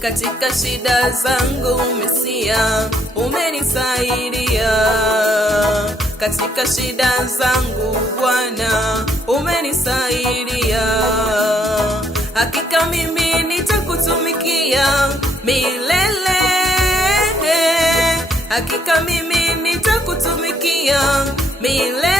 katika shida zangu Mesia umenisaidia, katika shida zangu Bwana umenisaidia. Hakika mimi nitakutumikia milele, hakika mimi nitakutumikia milele.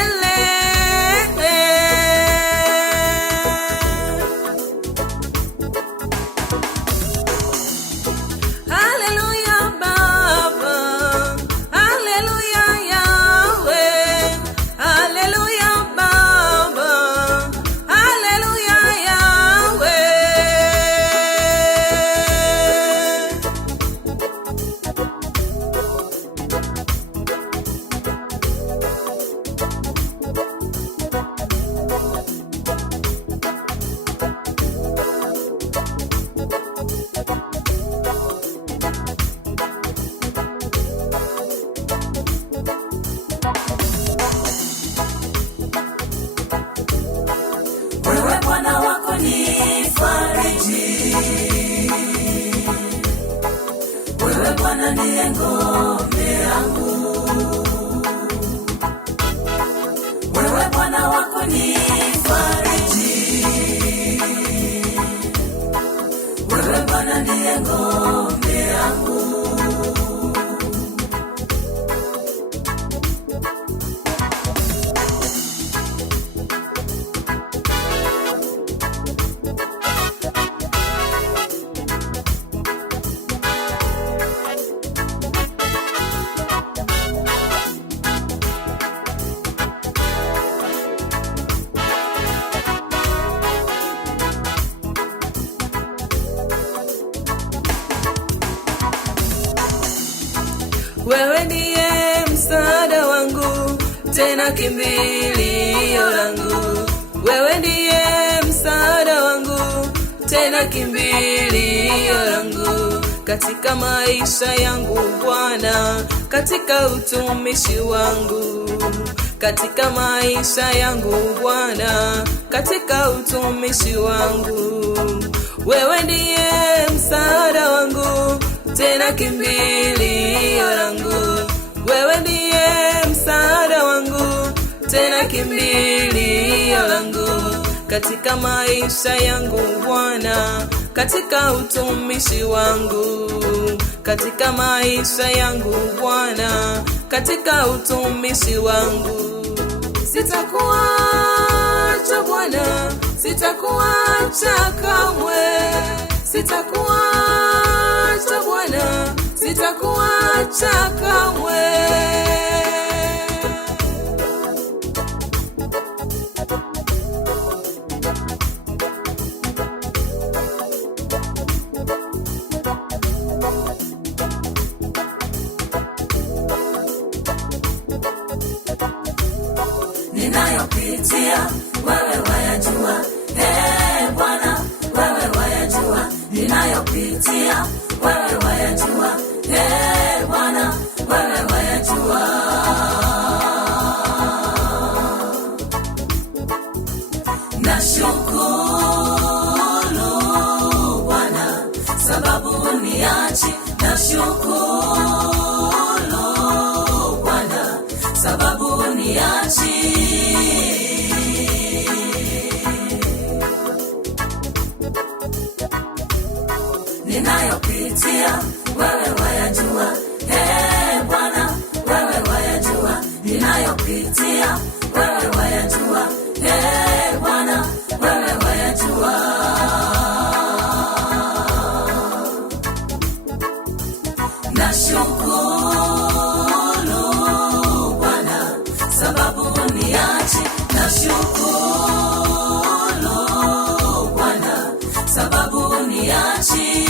Wewe Bwana wako ni fariji, wewe Bwana ndiye ngome yangu. Wewe Bwana wako ni fariji, wewe Bwana ndiye ngome yangu. Wewe ndiye msaada wangu, tena kimbilio langu. Wewe ndiye msaada wangu, tena kimbilio langu, katika maisha yangu Bwana, katika utumishi wangu, katika maisha yangu Bwana, katika utumishi wangu. Wewe ndiye msaada wangu, tena kimbilio langu. Wewe ndiye msaada wangu, tena kimbilio langu, katika maisha yangu Bwana, katika utumishi wangu, katika maisha yangu Bwana, katika utumishi wangu. Sitakuacha Bwana, sitakuacha kamwe, sitakuacha Bwana, sitakuacha kamwe. Ninayopitia wewe wayajua, Bwana wewe wayajua. Ninayopitia wewe wayajua, Bwana wewe wayajua. Nashukuru Bwana sababu uniachi, nashukuru Bwana sababu uniachi. Ninayopitia wewe wayajua, Bwana wewe wayajua. Ninayopitia wewe wayajua, Bwana wewe wayajua. Nashukuru Bwana sababu uniachi, nashukuru Bwana sababu uniachi.